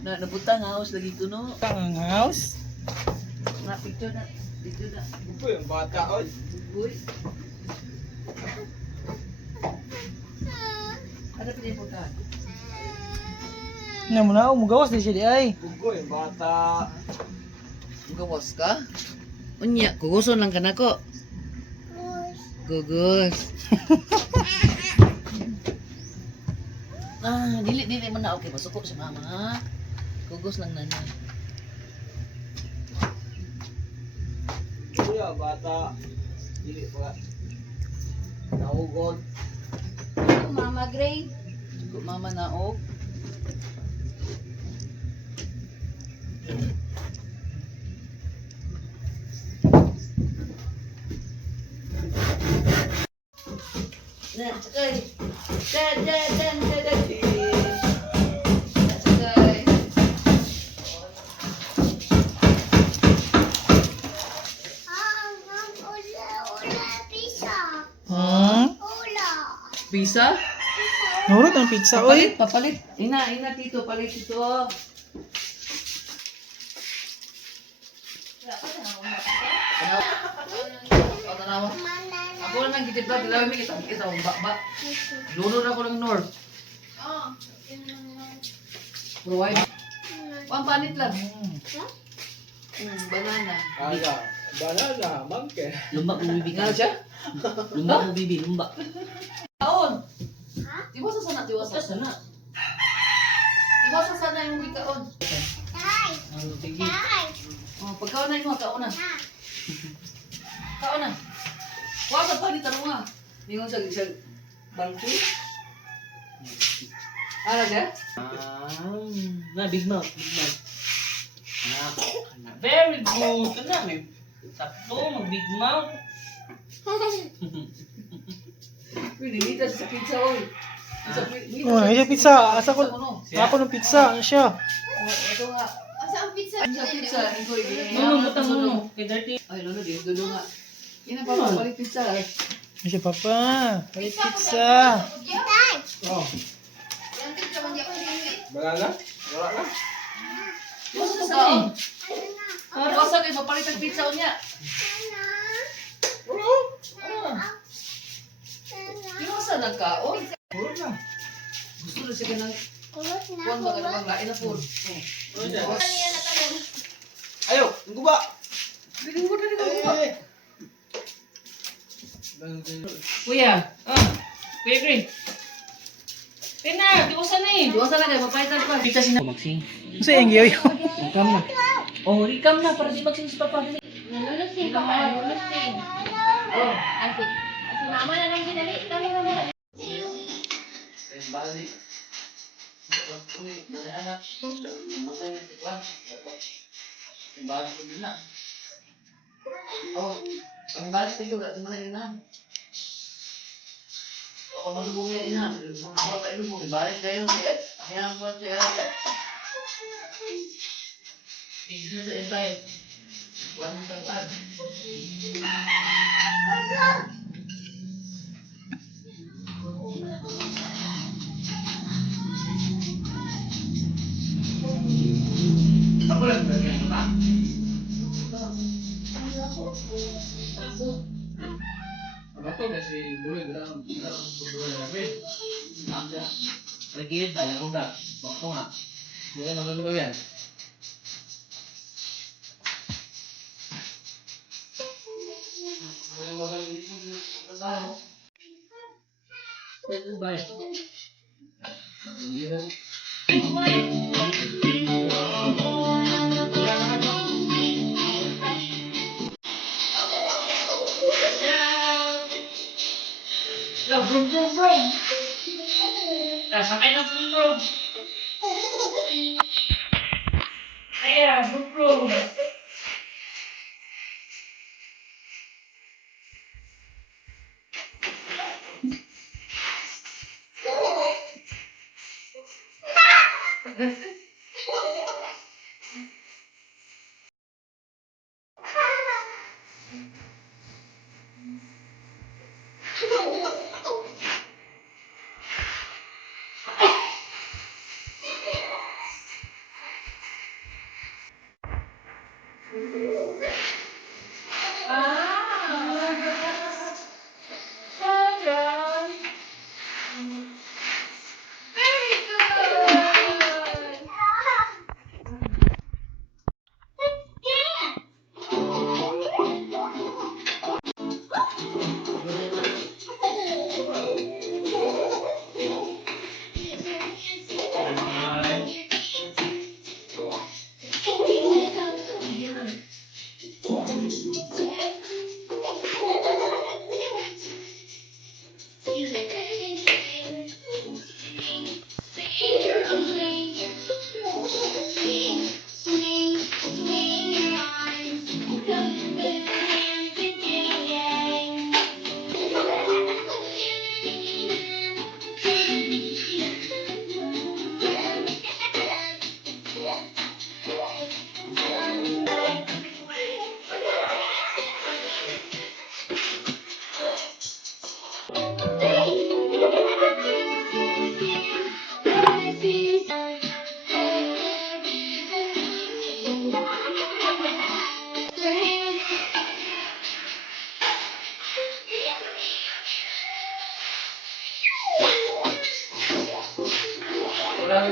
Nabutang house lagi kuno. Ang house. Na picture na. Dito na. Uy, ang bata, oy. Uy. Ada pinipuntahan. Nya mo na umugawas di siya di ay. Uy, ang bata. Gawas ka? Unya, guguson lang ka na ko. Gugos. Dili man na okay. Masuko si mama ha. Gugos lang na niya. Uy, ang bata. Dili pa. Naugod. Mama Gray. Suko mama na og. Na, sakay. Dan. Sakay. Bisa? Nurot ang pizza oy. Papalit. Ina tito, palit ito. Ako lang nang gitip lang, dilaw mi kita ba. Lunod ako ng north. Provide. Pampanit lang. Banana. Aga. Banana, mangke. Lumba mo bibi ka siya? Lumba mo bibi, lumba. Kaon. Tiwasa sana. Tiwasa sana yung ikaon. Sige. Pagkaon na yung kaon na. Kaon na. Wala sa palitan mo nga. Hindi mo sa bangko. Ano ka? Big mouth. Very good. Kana may sakto, mag-big mouth. Uy, nimita sa pizza, oy. Oh, ay pizza. Asa ko? Ako ng pizza, ano siya? Ito nga. Asa ang pizza? Ano sa pizza? Ito, Nuno, butang nuno. Kay dirty. Ay, lolo, di dulo nga. Ina pa papalit pizza. Ano siya papa? Palit pizza. Oh, Yang pizza man di ako singgit. banana? Wala na. Basta sa kaon. Basta kayo, papalit ang pizza niya. Wala. Di ba sa nagkaon? Wala na. Gusto na siya ng kuwan ba ka naman lain na po. Ayo, ang guba. Dili mo guba. Kuya. Kuya Green. Tina, tiwasan na eh. Duwasa na kayo, papalitan pa. Pizza sina. Magsing. Kasi ang giyoy. Rikam na. Oh, rikam na para di magsing si Papa. Nalulusing ka mo, nalulusing. Oh, asi. Asi mama na lang ginali. Kami na muna. Bali. Anak. Bali ko din na. Oh, ang balik tayo wala sa mga ina. Ako magbubuhay na ina. Ako tayo mo balik kayo. Kaya mo siya. Isa sa invite. Walang tangkad. Ako lang ba yan ba? Ako kasi buhay dalam berdua namin. Ada lagi ada udah waktu nggak? Dia nonton dulu ya. Baik. Brum. Sakay na brum. Ayan, brum. On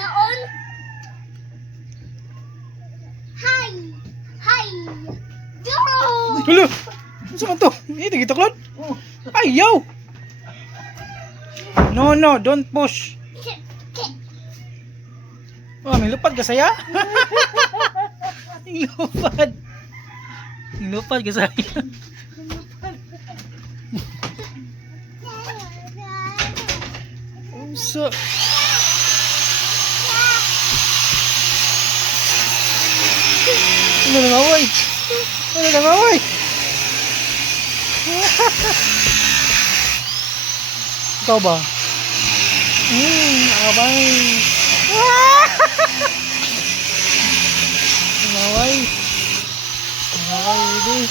the on. Hi. Hi. Go. Hala! Ano sa man to? Eh, nagitaklod? Ayaw! No, no, don't push. Oh, may lupad ka saya? May lupad. May lupad ka saya. Usa. Ano na maway? Ano na maway? Ikaw ba? Abay. Maway. Maway, baby.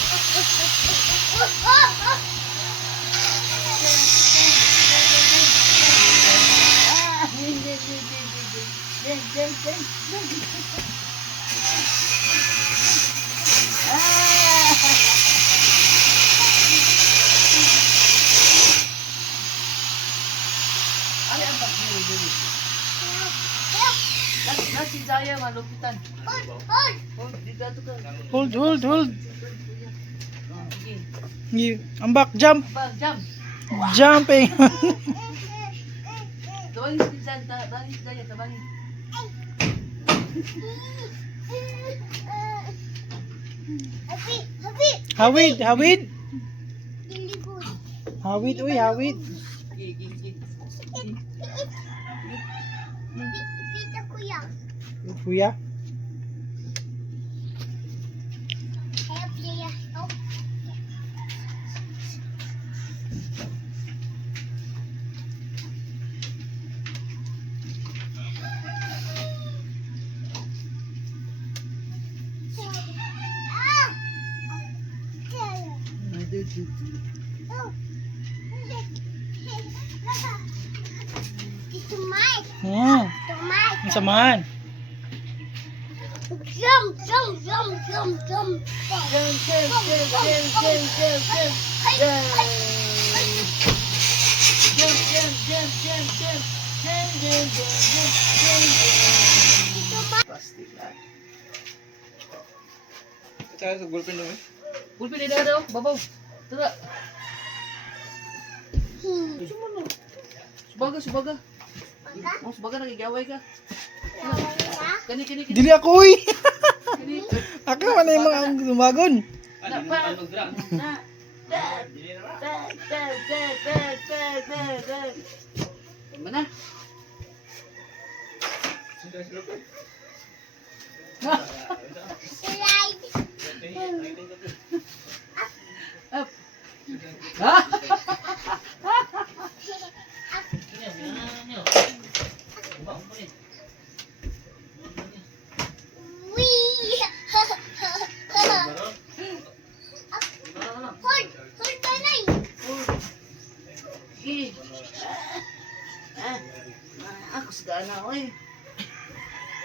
Ano ang pag-iwi dito? Lahat si Zaya malupitan. Oh, dito ato ka. Hold, hold, hold. Oh, sige. Ambak, jump. Bang, jump. Jumping. Tabangin si Zaya, tabangin si Zaya, tabangin. Hawid, hawid. Hawid, uy, hawid. Sige, sige, sige. Kuya. Yeah. Ang samahan. Jump, jump, jump, jump, jump. Jump, jump, jump, jump, jump, jump, jump. Jump, jump, jump, jump, jump. Jump, jump, jump, jump, jump. Plastic lang. Kaya sa gulpin dong eh. Pulpin ni daw, babaw. Tara. Subaga, subaga. Oh, subaga nagigaway ka. Kani, kani, kani. Dili ako, uy. Kani. Ako man yung mga lumagon. Na, pa. Na. Mana? Up. Ha? Sige. Ako sagana ako eh.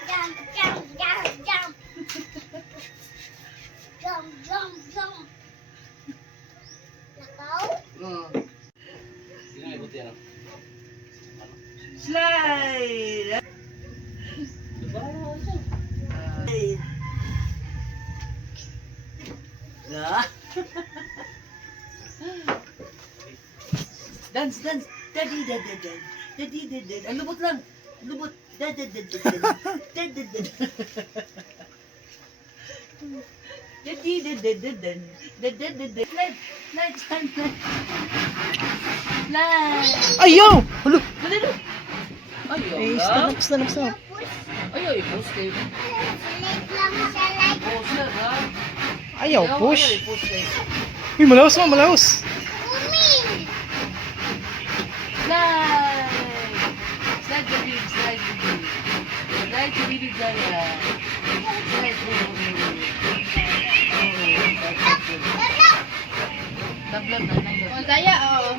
Jump, jump, jump, jump. Jump, jump, jump. Nakaw? Oh. yan. Slide! Ah. Dance, dance. Daddy, daddy, daddy. Daddy, daddy. Ang lubot lang. Lubot. Daddy, daddy, daddy. Daddy, daddy. Daddy, daddy, daddy. Daddy, daddy. Slide, slide, slide, slide. Slide. Ayaw! Hulo! Dali, dali. Ayaw Eh, lang. stand up, stand up. Ayaw, i-post kayo. Post lang, ha? Ayaw, push. Ayaw, i-post kayo. Uy, malaos mo, malaos. Slide! Slide the big, slide the big. Slide the big, slide the slide the Tablab na, tablab. O, daya, o.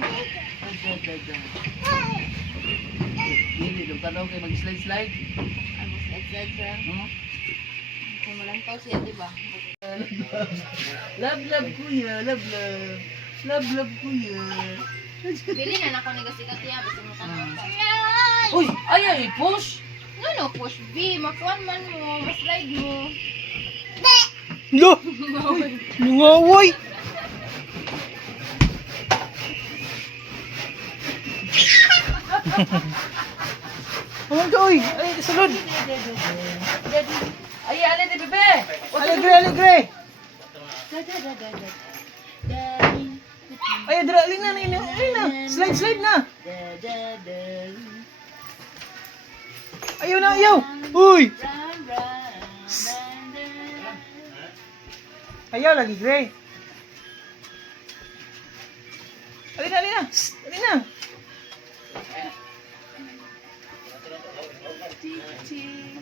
Hindi, doon ka daw kayo mag-slide-slide. Ano, slide, sir. Hmm? Kung walang tao siya, di ba? Love, love, kuya, love, love. Love, love, kuya. Bili na na kami kasi katiya, basta mo tanong. Uy, ayaw, i-push. No, push B, makuan man mo, ma-slide mo. Lo! Nungaway! Oh, oy! Ay, salud! Ay, alin ni bebe. Alegre, alegre! Ay, dra, alin na, alin na! Slide, slide na! Ayaw na, ayaw! Uy! Ayaw lagi, Gray. Alin na, alin na! Shh, alin na!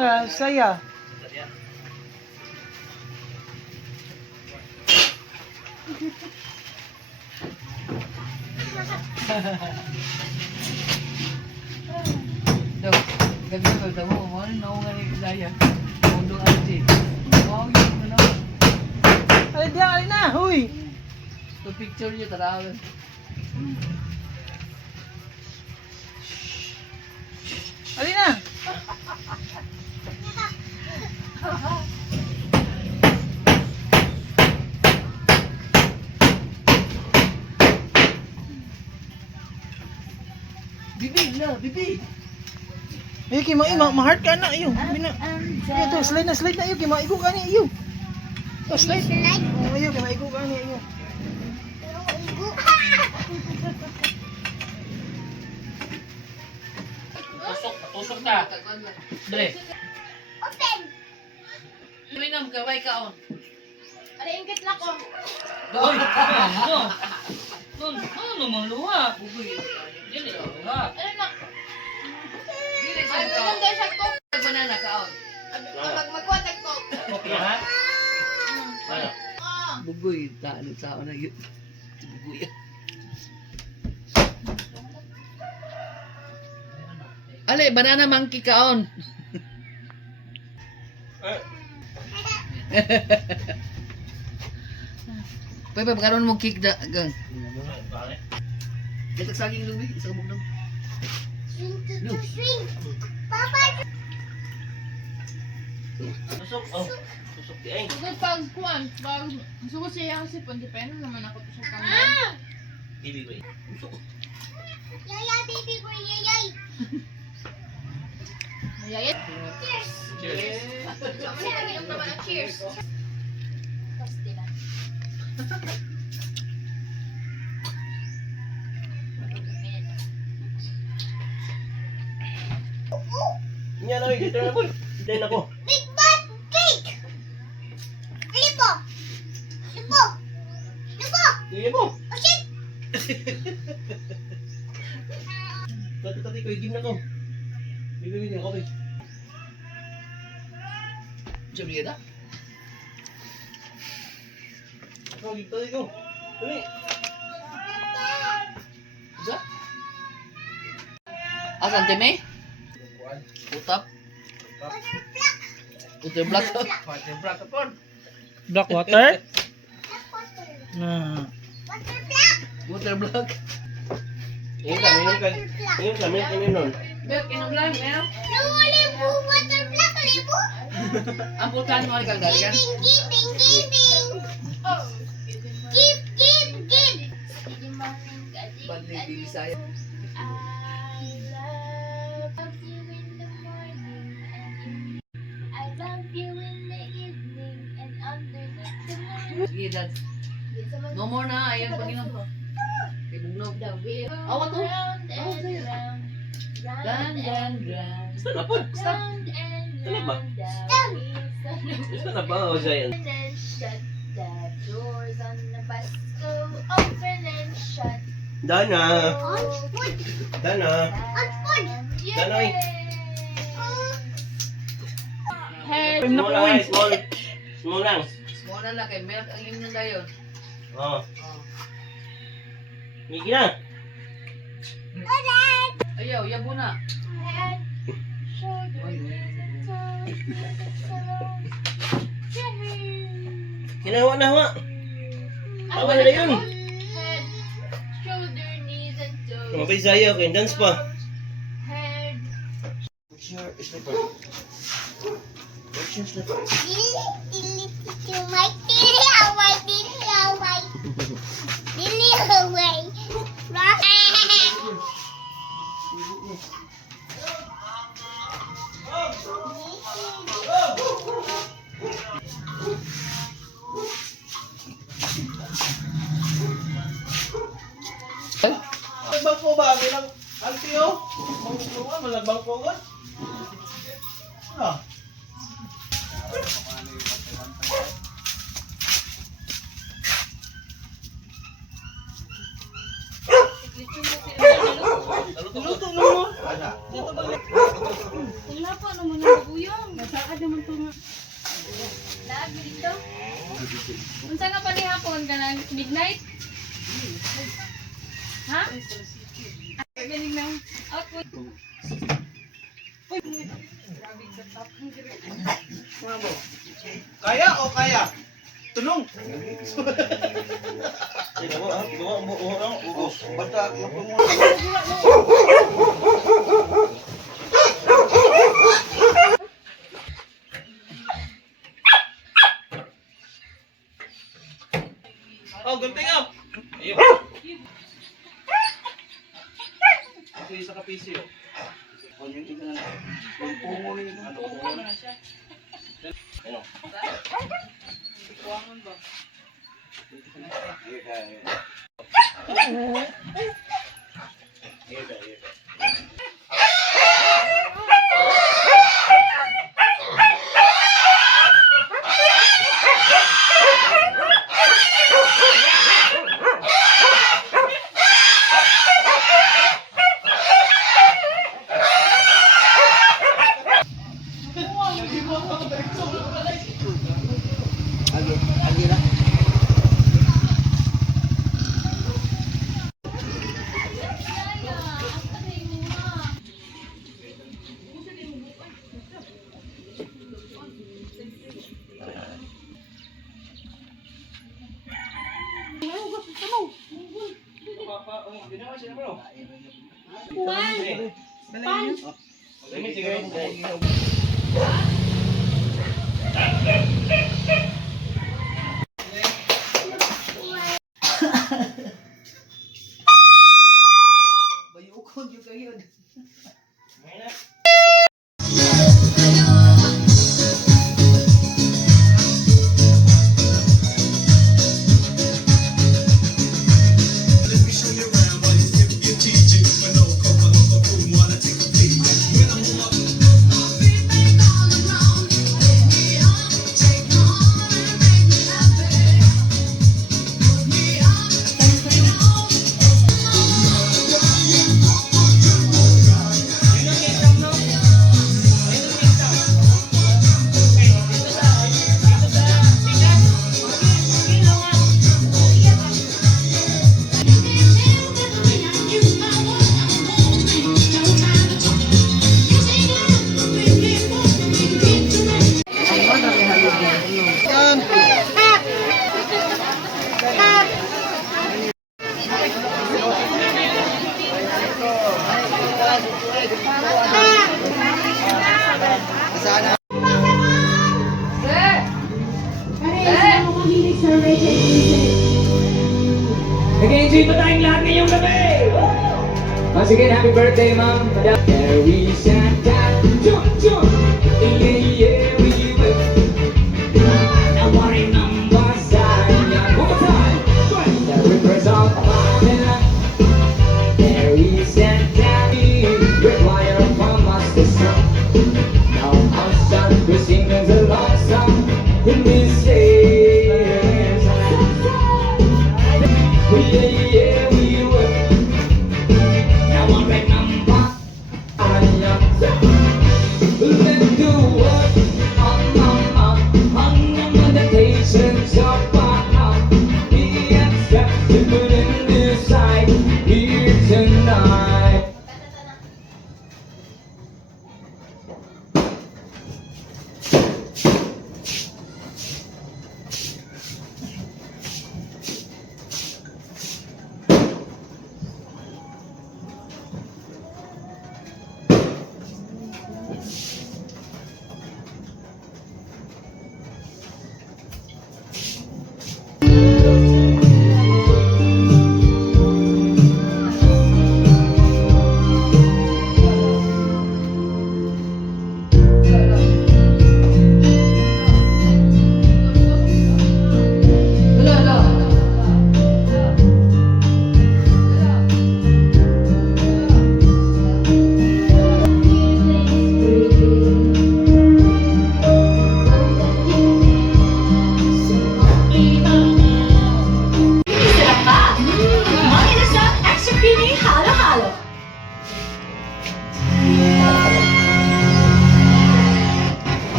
Ah, saya. Daw, gabi ko daw mo, ano nga ni Daya. Mundo ate. Wow, yun ano. Alin na, alin na! Uy! To picture niyo tarawin. Alin na! Bibi na, bibi. Ayo kay ma-heart ka na, ayo. Bina. Ayo to, slide na, ayo kay maigo ka ni, ayo. To, slide. Oh, ayo kay maigo ka ni, ayo. Tusok ka. Dre. Minam ka, way kaon. Ari, ingkit na ko. Uy, ano? Ano naman luha? Bugoy. Dili luha. Ano na? Dili Ay, siya kaon. maganda siya ko. Banana kaon. Magkuwatag ko. Okay ha? Ano? Ah. Bugoy, talo sa ako na yun. Bugoy. Ale, banana monkey kaon. Pepe, pagkaroon mong kick da, gang. Kita saging lubi, isa kabog dong. Tusok. Oh. Tusok di ay. Kasi pag kuwan, pag gusto ko siya kasi depende naman ako to sa kamay. Dili ba? Tusok. Mayayat. Cheers. Ako na naginom naman ang cheers. Pasti na. Nya na, dito na po. Hintayin ako. Sige po. Tati, ko, igim na to. Bibili ng coffee. Siya bigyan na? Ako, igim tati ko. Dali. Isa? Asan, Teme? Utap? Utap black? Water black upon. Black water? Na. Water black? Ini kami Inom ka, milk inom nun. Milk, inom lang, milk. Libo, water black, libo. Ang pulkan mo, ikaw galigan. Giving. Oh. Give. Bad na yung Bisaya. I love you in the morning and I love you in the evening and underneath the moon. Sige, dad. No more na, ayaw pag-inom ko. Ibugnog. The wheel Awa to. round and round. Dan, dan, dan. Gusto na po. Round and Ano ba? round. The wheels Gusto na ba, o Zion? open and shut. The doors on the bus go open and shut. Dana. Dana. Danoy. Head. Small lang, small. Small lang. Small na lang kay milk ang inom na dayon. Oo. Migi na. Ayaw, yabo na. Head. Shoulders and toes. Hinawa na hawa. Tawa na yun. Head. Shoulder, knees and toes. Mga kay Zaya, kay dance pa. Head. What's your slipper? What's your slipper? Malagbang ko ba? Bilang auntie oh? Malagbang ko ba? Ah. Luto mo. Lagi dito. Unsa nga pa ni hapon ka na midnight? Ha? Galing lang. Ako. Kaya o kaya? Tulong. Gawa mo orang ubos. Basta mo. Oh, gunting up. Ayun. Ito isa ka PC oh. Kunin ko na. Pungo ni ano ko na siya. Ano? Kuwangon ba? Bayukon yung kayo. Nag-enjoy pa tayong lahat ngayong gabi! Once again, happy birthday, Ma'am. Mary Santa, jump, jump! Yeah, yeah, we will. Now what a number sign, yeah, one more time. The rivers of Pamela. Mary Santa, require from us to song. Now our son, we're singing the love song in this day. Yeah, yeah, we will. Now I remember I am. Let's do what on the meditations of our heart. We accept to put in this side here tonight.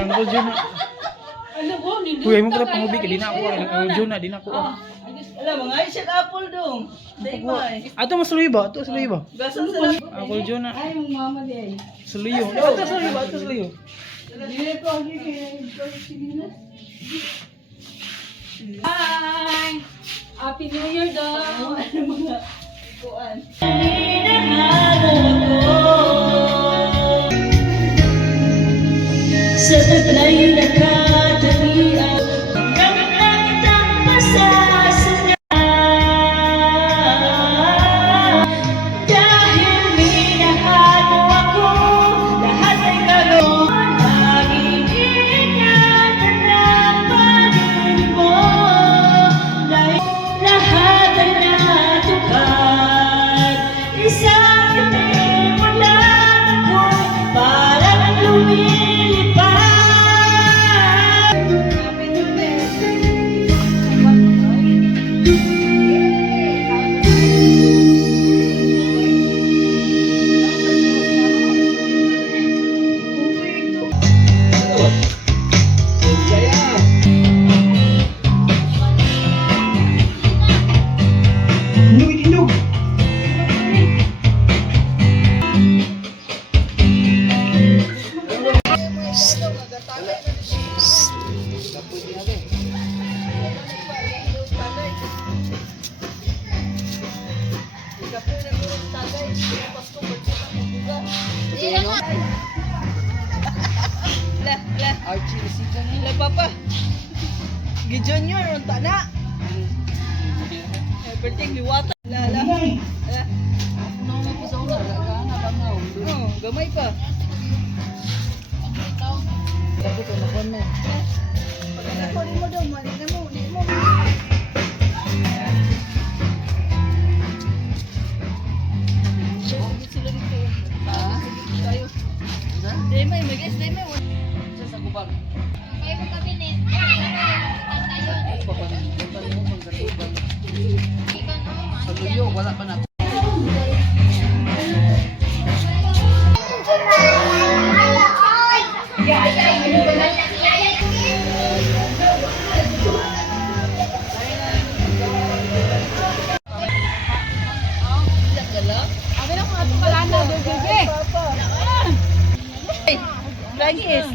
Uncle Juna. Ano po, nindot Kuya mo na pala kayo, pangubi ka, di na ako. ayos, Uncle Juna, di na ako. Alam mo nga, siya apple dong. Day ba? Ato mas luyo ba? Ato mas luyo ba? Gasan sila. Uncle Juna. Ay, mong mama di ay. Suluyo. Ato mas luyo ba? Ato mas luyo. Dili ko, sige. Hi! Happy New Year daw! Ano mga kuan? Sa taglay Kapag natin. Archie Rosita na Wala papa. Gi-junior unta na. Everything liwata. Lala. Ala. no mo po sa una. Gagana pa nga. Oh, gamay pa. Sabi ko, nakon mo. Pagkakon mo daw, mali na mo, di mo. Sila dito. Ha? Tayo. Isa? Demay, mag-guess, demay. Isa sa kubag. May mo kabinet. Tayo. Papan mo magkatubang. Ikaw no, Sa Luyo, wala pa na.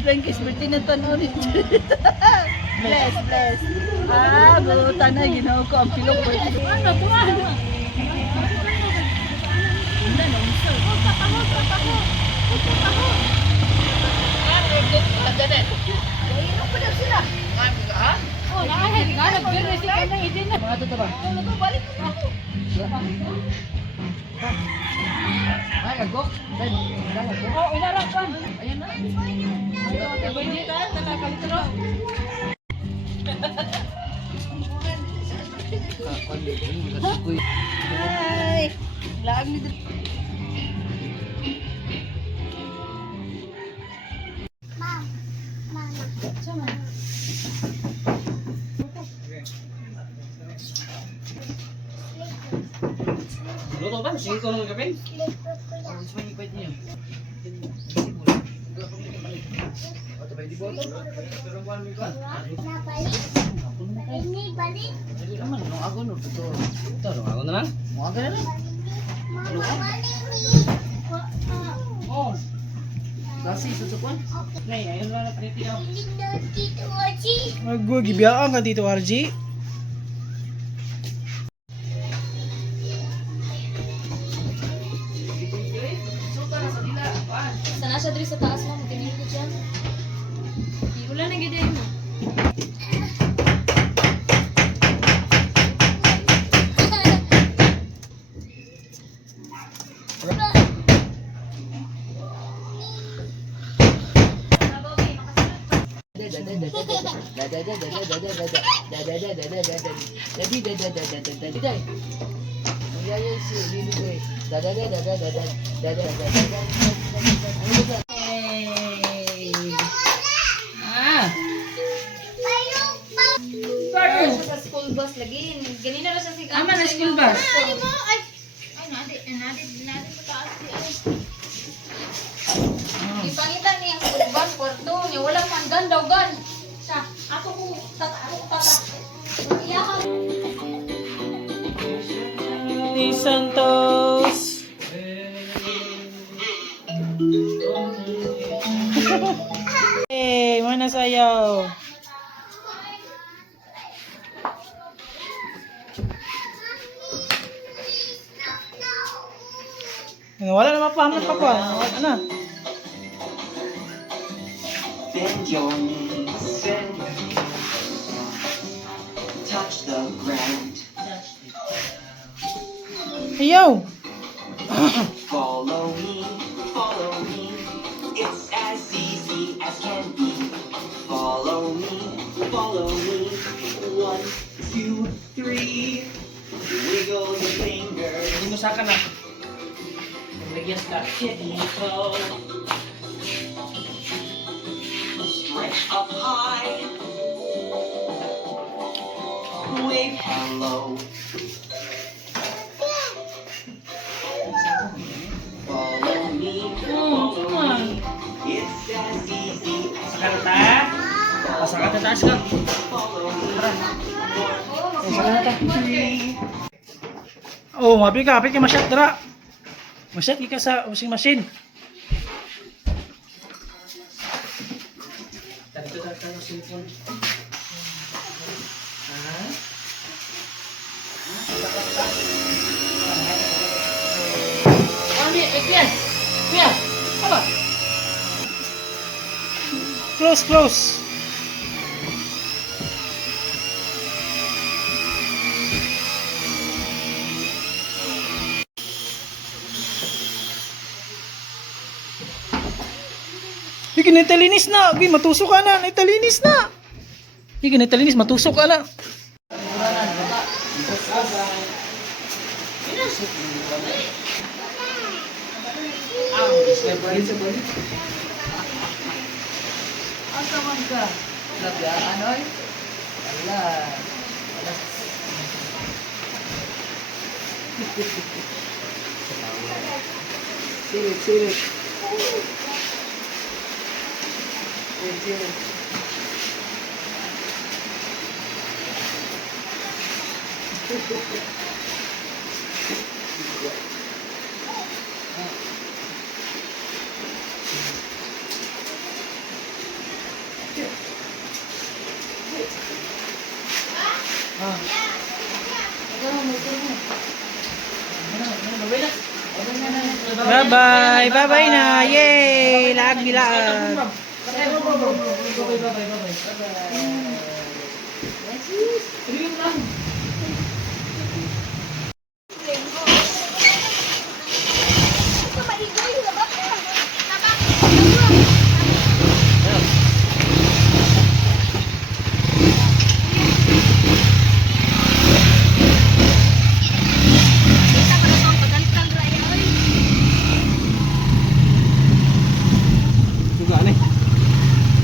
Langkis, berarti na tanaw ni Bless. Ah, buta na, ginawa ko ang pilok. Ano, ano? Mga ito ba? Ay, agok. Dan, agok. Oh, inarapan. Ayan na. Hi. Laag ni Luto ba? Sige ko naman gabi. Ini balik. Ako na lang. Mama balik ni. Oh. Kasi susukuan. Nay, ayun lang na pretty daw. Lindot dito aji. Gibiyaan ka dito, RG. Suka na sa dila. Paan? Sana siya diri sa taas mo, magtingin ko diyan. Wala na gid mo. Sa school bus lagi. Ganina ra siya sig. Ama na school bus. Ay, nadi sa taas si Ipangita niya ang school bus kwarto niya walang manggan daw gan. Siya, ako tata. Iyakan. Ni Santos. Hey, mana sayaw? Wala na mapahaman pa pa. Wala na. Bend your knees and touch the ground. Ayaw. Follow me. It's as easy as can be. Follow me. 1, 2, 3. Wiggle your fingers. Hindi mo saka na. Nagyas ka. Tippy toe. Stretch up high. Wave hello. Follow me. It's as easy as Saka na ta. Pasaka na taas ka. follow me. Oh, mapi ka masyat dra. Masyat ka sa washing machine. tayo cellphone. Ha? Mami, Kian. Kian. Apa? Close, close. Sige, naitalinis na. Sige, matusok ka na. Naitalinis na. Sige, naitalinis. Matusok ka na. Asa man ka? Lagaan, oy. Wala. Wala. Sirit, sirit. Sirit, sirit. Bye-bye. Bye-bye na. Yay! Laag bilaan.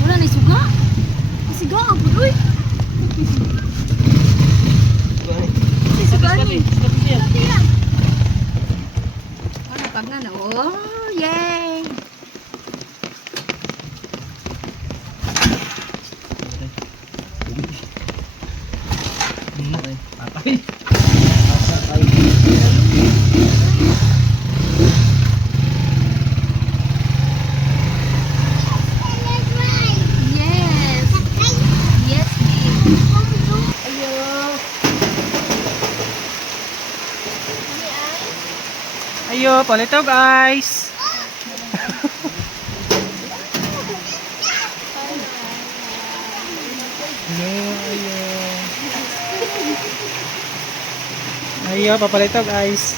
Wala na suga. Siga ang puloy. Suga ni. Ano kag na? Oh, yay. Yes. Yes, babe. Ayo, palito guys. Ayo, papalito guys.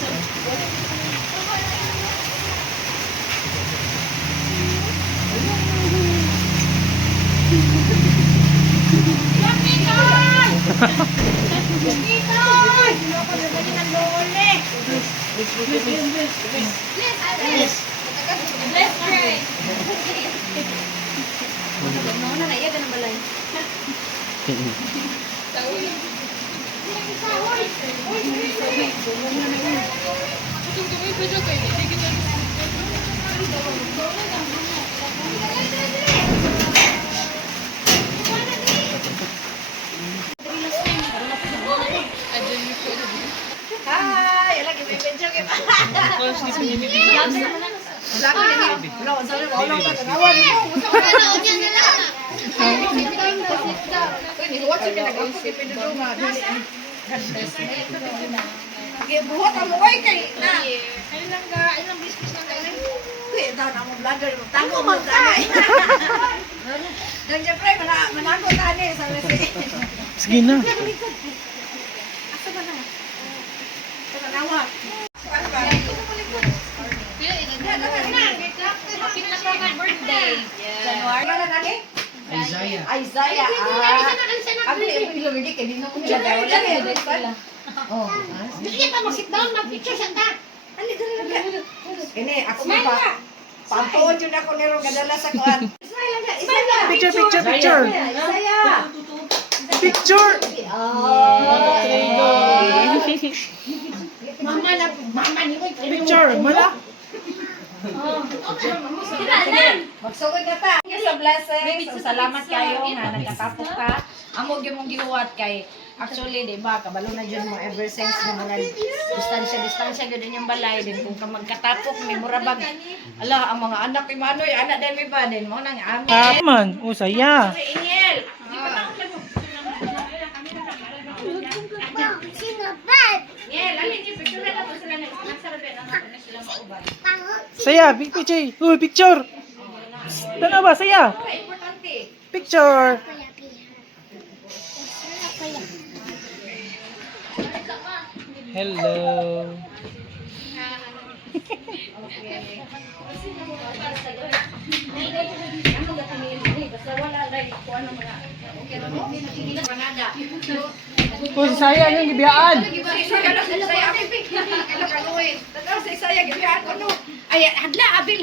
Buhat ang mukay kay na. Ilang business na kayo. Kuya, daw na mo vlogger mo. Tango mo tayo. Dan siyempre, manago tayo sa resi. Sige na. Asa ba na? Sa kanawa. Kapit na pa my birthday. January na lagi? Isaiah. Isaiah. Abi, ilo hindi kay di na mo siya daw. Oh. Ini ako pa. Pampuon yun ako nero kadala sa kuan. Picture, picture, picture. Isaiah. Picture. Picture. Mala. Magsugod ka ta. Sa blessing. So, salamat kayo nga nagkatapos ka. Amo gyud mong gihuwat kay actually di ba kabalo na jud mo ever since na mga distansya gyud inyong balay din kung ka magkatapok may murabag. Ala ang mga anak kay Manoy anak din mi ba din mo nang amin. Aman. Oh, saya. Inye. Saya, big picture. Uy, picture. Tana ba, saya? Picture. Hello. Kung saya yung gibiyaan. Ay, hadla abil.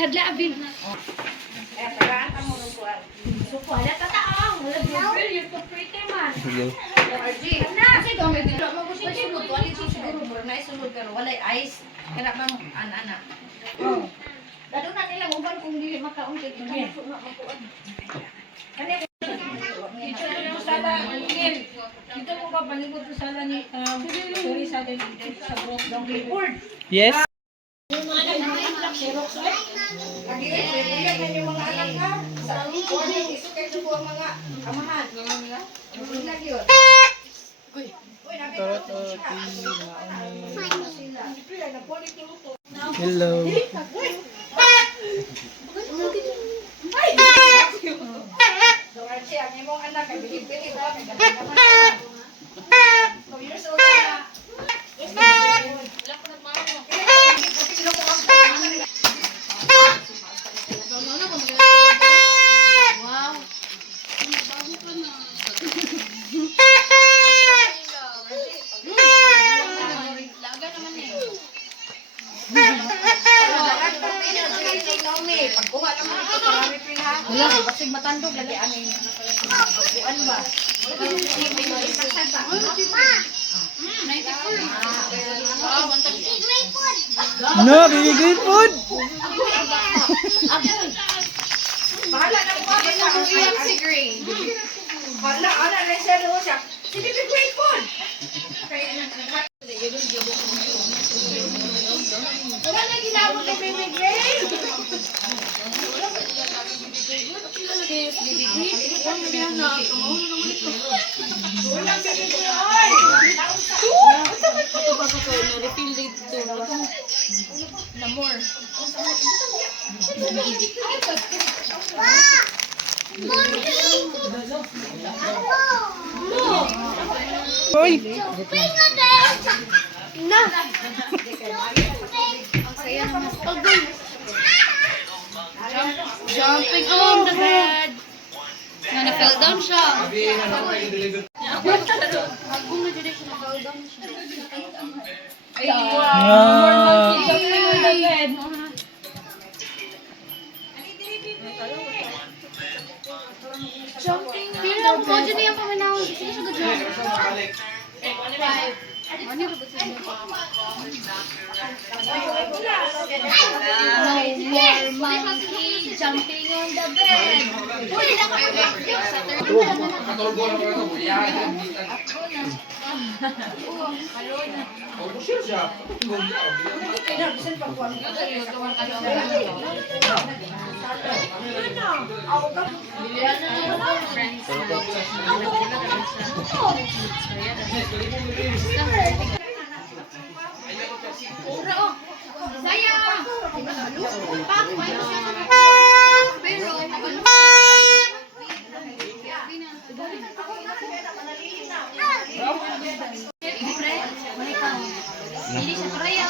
Yes. Hello. No, baby green food. Hoy. Jumping on the bed. Na-fell down siya. Pero mo dyan na yung pamanawag. Sige siya ka-jump. Ano ba ito? No more monkey jumping on the bed. Uy, saya. Hindi siya karaya.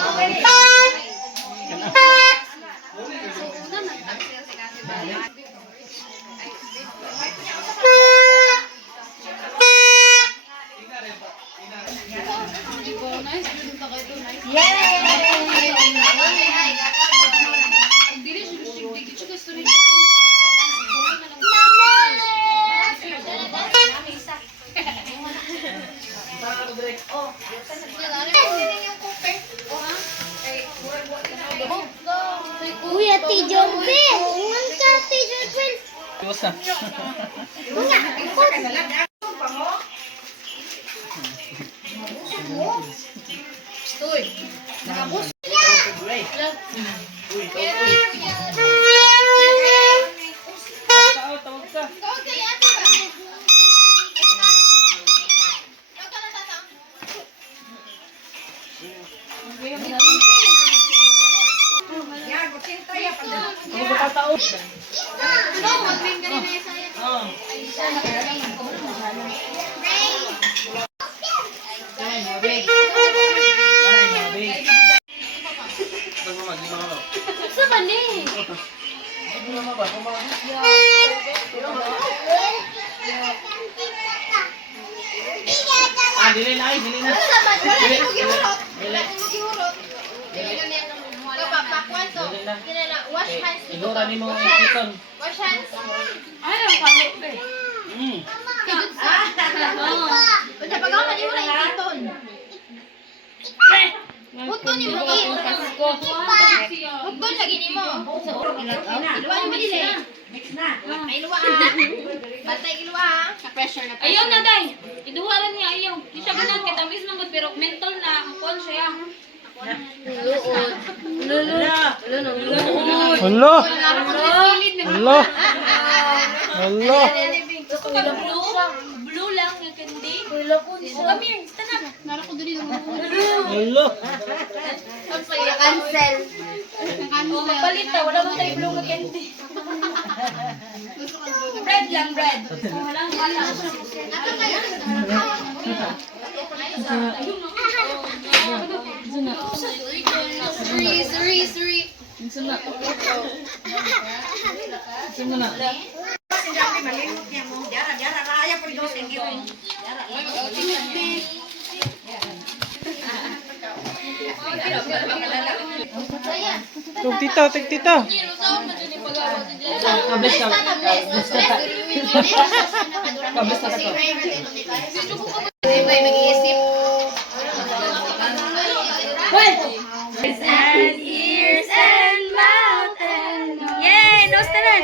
Uy, Ate Jompel! Ingat ka, Ate Jompel! Iwas na. Mga, ikot! Stoy. Nakabus. Tawag ka. Sa mani. Dili na, dili na. Sa mani. Wala yung gihurot. Wala yung gihurot. Pakwan to. Kinala, wash hands. Igora ni mo ang ikiton. Wash hands. Ay, ang pangit ba? Pwede pag ako kanina na ikiton. Huton yung bukit. Huton lagi ni mo. Iluwa mo dili. Ay, iluwa ah. Bantay iluwa ah. Pressure na Ayaw na, day. Iduharan niya, ayaw. Di siya ganun, kitamis lang, pero mental na. Kon siya. Hala. Hala. Hala. Gusto ka blue? Blue lang yung candy. Come here, stand up. Nara ko dili ng Hala. cancel. Oh, magpalit ta. Wala mo tayo blue nga candy. Bread lang, bread. Oh, walang wala. Sorry. Tug tita, tug tita. And ears and mouth and... Yay! Nose tanan!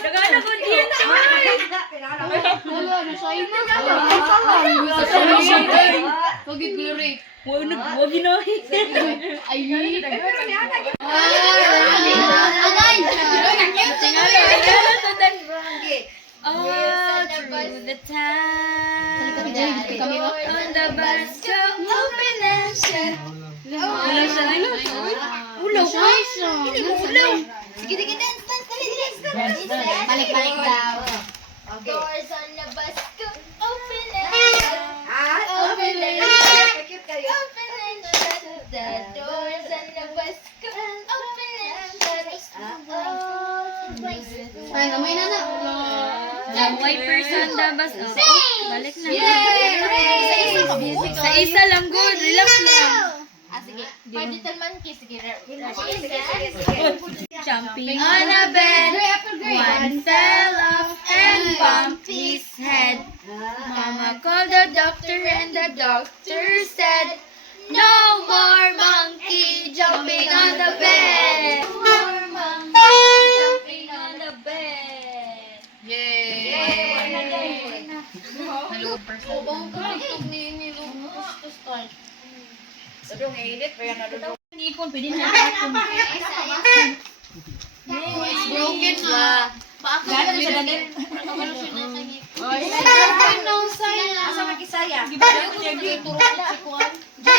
Nagana ko din si Huwag ginohi. Oh, through the time on the bus go open and shut. Ulaw siya, ulaw pa. Hindi mo ulaw. Sige, dance. Balik daw. Doors on the bus go open and shut. Open and shut. Open and shut. The doors on the bus go open and shut. Ay, gamay na. Wipers on the bus. Oh, balik na. Yay! Sa isa lang, good. Relax lang. Sige. Digital monkey. Sige. Jumping on a bed. One fell off and bumped his head. Mama called the doctor and the doctor said, no more monkey jumping on the bed. No more monkey jumping on the bed. Ipon, pwede na ipon. Broken na. Gano'n siya dati? Asa makisaya? Joy,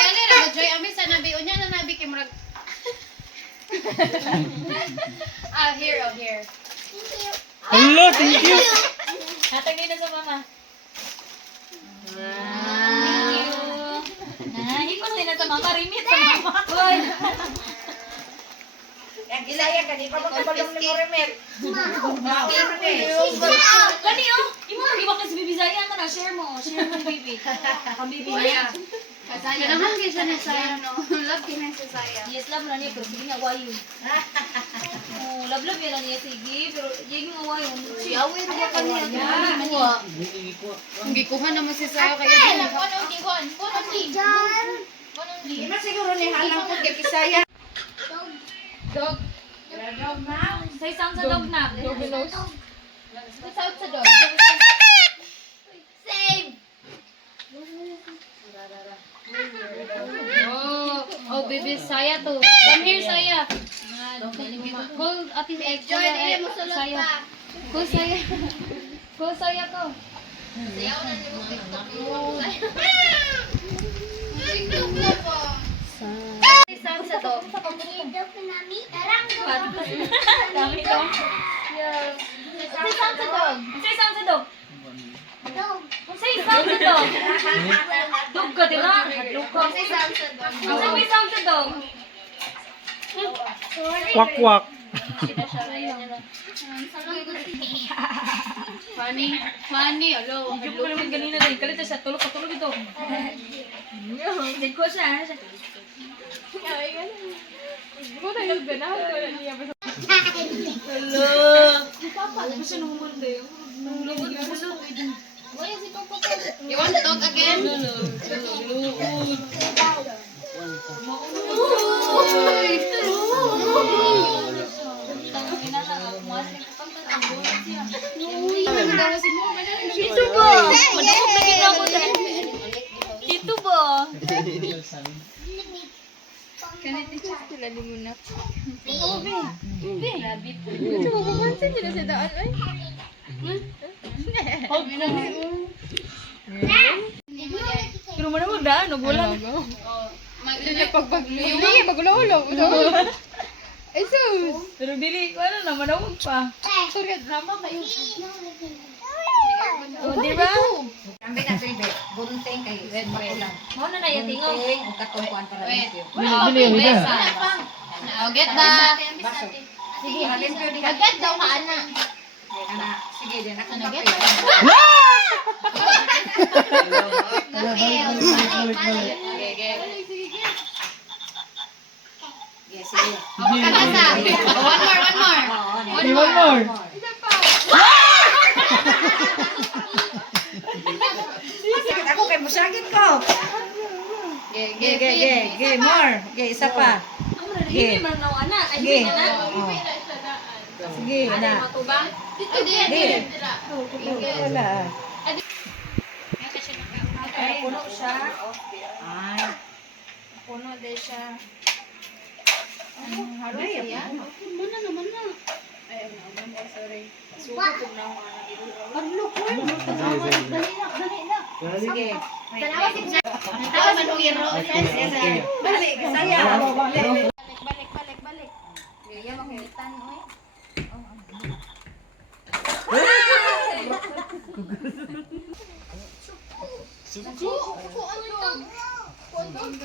ano na? Joy, amin sa nabi. Unya na nabi kay Murag. Here. Hala, thank you. Hatag na sa mama. Thank you. Ipon din na sa mama. Remit sa mama. Hoy. Isaya ka, di pa magkabalong ni Morimer. Kani oh. Imo lagi ba kasi bibisaya ka na share mo baby. Ang baby niya. Kanahan kayo siya na saya, no? Love kayo na sa saya. Yes, love na niya pero sige nga wayo. Oh, love yan niya sige pero yung nga wayo. Away na ka niya. Hindi ko naman si saya kayo. Kunong di. Ima siguro ni halang ko kay Kisaya. Dog. Say sound sa dog na. What's out sa dog? Save! Oh, baby, Saya to. Come here, Saya. Call Ate Joy, dili mo sulod Saya. pa. Call Saya. Call Saya to. Sayaw na ni mo TikTok mo. TikTok na po. sound sa dog. Dami to. Say sound sa dog. Say sound sa dog. Say sound sa dog. Dog ka din na. Dog ka. Say sound sa dog. Say sound sa dog. Kwak-kwak. Funny. Funny. Hello. Joke ko naman ganina din. Kalita siya. Tulog ka. Tulog ito. Hindi ko siya. You want to talk again? Dito ba? Madukog na gina ako dahil. Dito ba? Pero mana mo daan, nagulang. Pero dili ko ano na manawag pa. O, di ba? Kambe na sa ibe. Bunteng kay red lang. Mao na na yatingaw. Bunteng ug katong kuan para limpyo. Bili. Oh, get na. Sige, limpyo di. Get daw ka ana. Ana, sige din ako na Get get. Yes, sige. Kanasa. One more. One more. Ako kay musagit ko. Ge, more. Ge, isa pa. Hindi man na ana. Ay, Ge. hindi na. Oh. Sige, Ano na. yung matubang? Dito din. Wala. Ay, puno siya. Ay. Puno din siya. Halo siya. Muna naman na. Sugod na ako. Sige. Tanawa si Jack. Tanawa man og iro. Balik, saya. Balik. Gaya makulitan oy.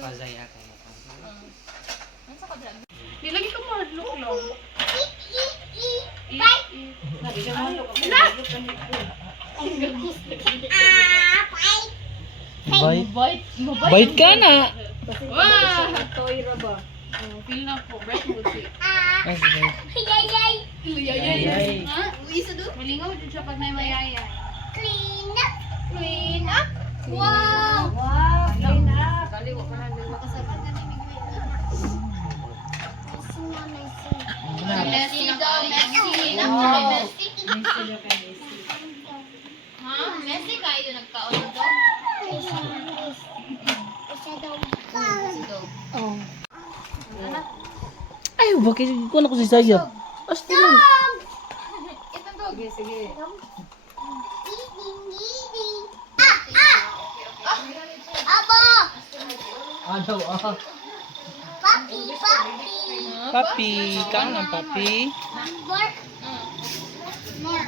Pasaya ka. Nilagi ka mo hadlok. Bait ka na. Feel na ko. Breath mo si. Yay. Ha? Isa do? Malingaw din siya pag may mayaya. Clean up. Wow. Clean up. Kaliwa pa na dito. Kasaban ka ni Miguel. Messi daw, Messi. Ha? Messi kayo nagkaon daw? Ay, bakit ko na ko si Saya? Asti lang. Itong dog. Sige. Ano? Papi, kaon ng papi. More.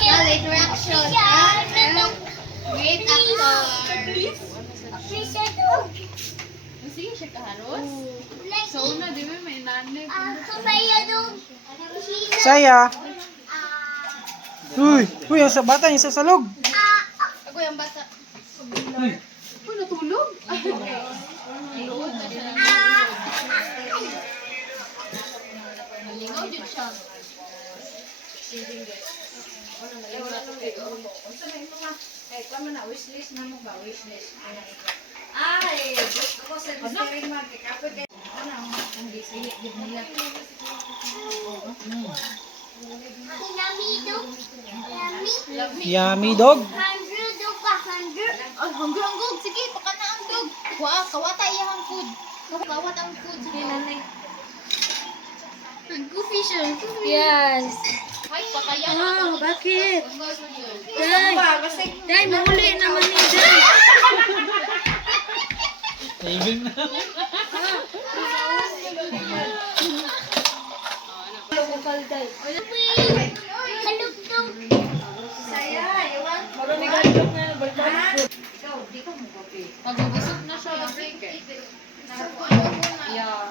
Late reaction. Great actor. Sige siya kaharos. So una, di ba may nanay? Saya. Uy, sa bata yung sasalog. Ako yung bata. Uy, natulog? Luod na siya. Malingaw dyan siya. Ay, kamo na wishlist na mo ba wishlist? Ay, gusto ko sa steering mag kape kay ano, ang gisili gid nila. Yummy dog. Ay, hanggang. Sige, baka na ang dog. Kawata iyang food. Kawat ang food. Sige, nanay. Goofy siya. Yes. Ay, pakaya. Bakit? Day. Day, mahuli naman ni Day. Saving na. Magubusog na siya. Yeah.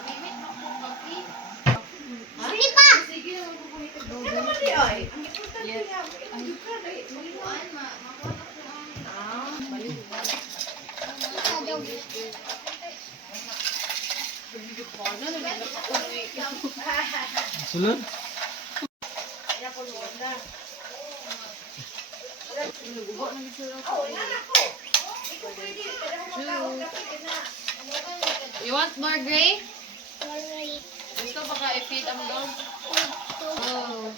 Sulod. You want more gray? Gusto ba ka i-feed ang dog? Oh.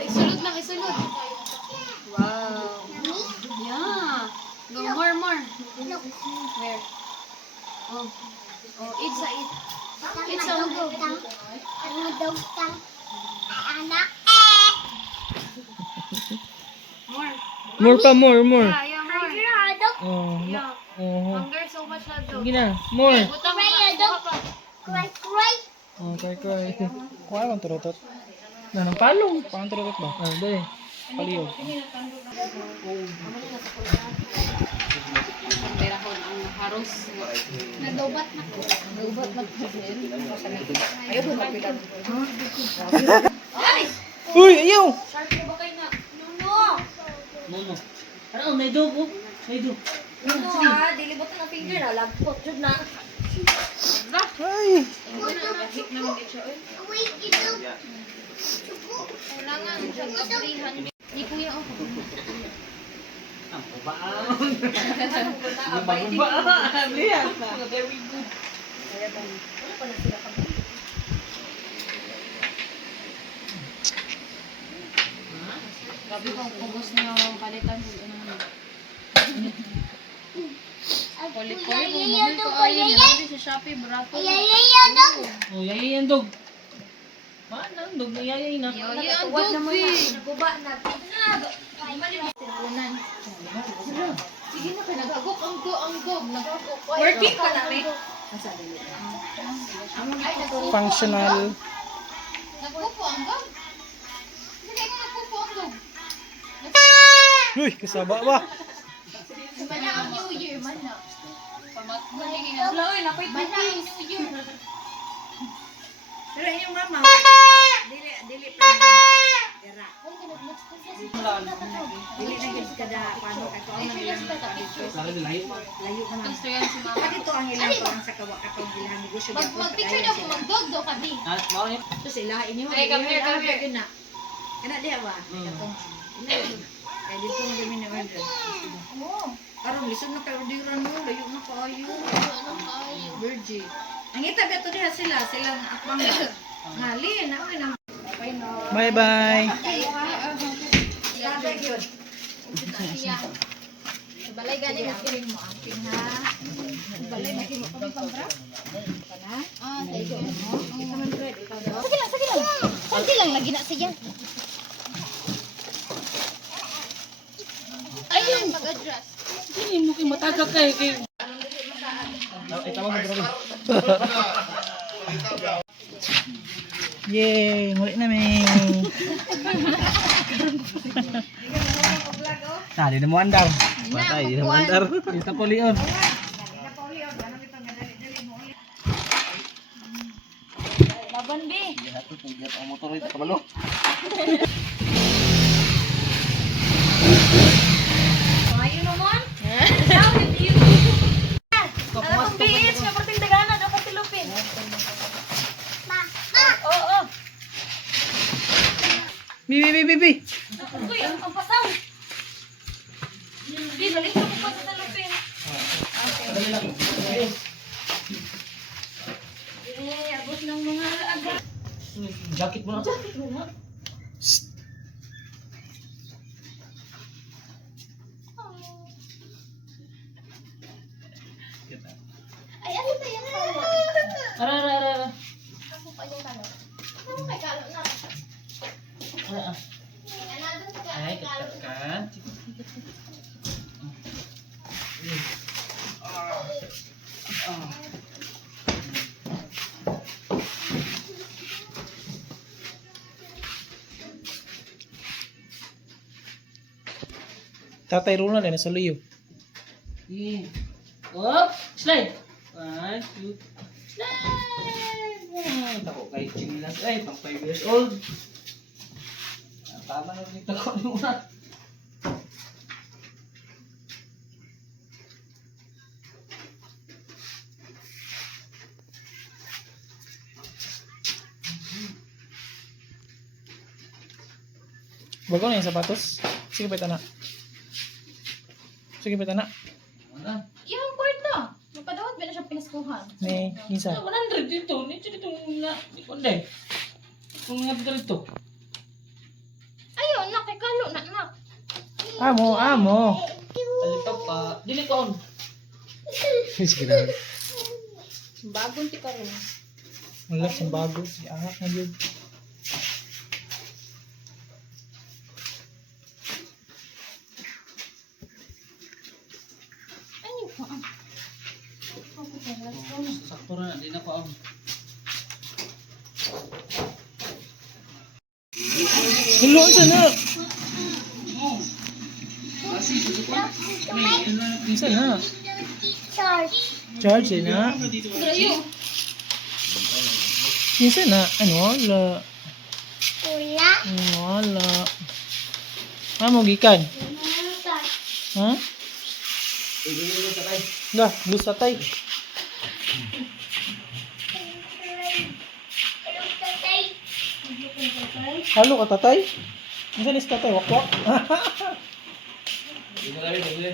Isulod lang, isulod. Wow. Yeah. Go more. Where? Oh. Oh, eat sa eat. Eat sa dog. More. More. Yeah, yeah, more. Oh. Yeah. Oh. Hunger so much na dog. Sige na. More. Butang pa. Oh, kay. Kuha lang turutot. Na ng palong. Paano turutot ba? Ah, dali. Paliyog. Perahon ang haros. Nadobat na ko. Uy, ayaw! Momo. Ano, naido po? Naido. Ay! Kailangan siyang abrihan. Ni kuya ako. Ang babaan. Ang babaan. Liyan. Very good. Grabe kong kubos niyo palitan sa ano. Kulit-kulit kung bumili ko ayun yan. Sa Shopee, barato. Oh, yayay ang dog. Maan ang dog na yayay na. Yoyo ang dubi. Sige na, pinagagok ang dog. Working ka namin. Functional. Nagpupo ang dog. Sige nga, nagpupo ang dog. Uy, kasaba ba? Mana ang New Year, mana. Wala, oy, nakoy mana ang New Year. Pero yung mama, dili pa dili na gid kada paano ka to ang ilang Lagi layo. layo ka na. Instagram si mama. Bakit to ang ilang parang sa kawa ka ilang negosyo gyapon. Mag-picture daw ko mag-dog daw kami. At mao niya. To sila inyo. Hey, come here. Na. Kana diha ba? Kaya dito mo gami na order. Karon lisod na kayo orderan mo, layo na kaayo. Virgin. Ang itabi to diha silang akbang na. Ngali na oy na. Bye-bye. Sabi gyud. Balay gani mo kiling mo ang ha. Balay na kimo kami pambra. Kana? Ah, sige. Kita man bread. Sige lang. Konti lang lagi na siya. Ayun, mag-address. Hindi mo kayo matagak kayo. Ay, tama sa drone. Yay! Muli namin. Di na mo andar. Patay, di naman dar. Ito po liyon. Laban B. Ang motor ito kabalo. Ayun naman. Alam mo, BH, nga pati dagana, dapat tilupin. Oo. Bibi. Uy, ang pasaw. Di, balik ko pa sa tilupin. Abot ng mga aga. Jacket mo na. Ay, ano ba yan? Ara. Ako pa yung kalo. Ano may kalo na? ah. Ay, kakat ka. Tatay Ronald na sa liyo. Yeah. Up, slide. 1, 2, slide. Ay, tako kay Chimilas. Ay, pang 5 years old. Tama na rin tako ni una. Bago na yung sapatos. Sige pa na. Sige pa na. Wala. Yung kwarta. Magpadawat ba na siya pinaskuhan? Ni isa. 100 dito. Dito na. Di ko hindi. Kung nga dito. Ayaw, nak. Kay kalo na, nak. Amo. Alito pa. Dili ko on. Sige na. Bagong ti karon. Wala siyang bago. Iangat na yun. Ay, ko. Sakto na. Di na ko on. Hello, isa na. Isa na. Charge na. Brayo. Isa na. Ano? Wala. Ula. Wala. Amo gikan. Ha? Lah, lus tatay. Halo ka tatay? Isa ni tatay wakwak. Dito na rin, dito.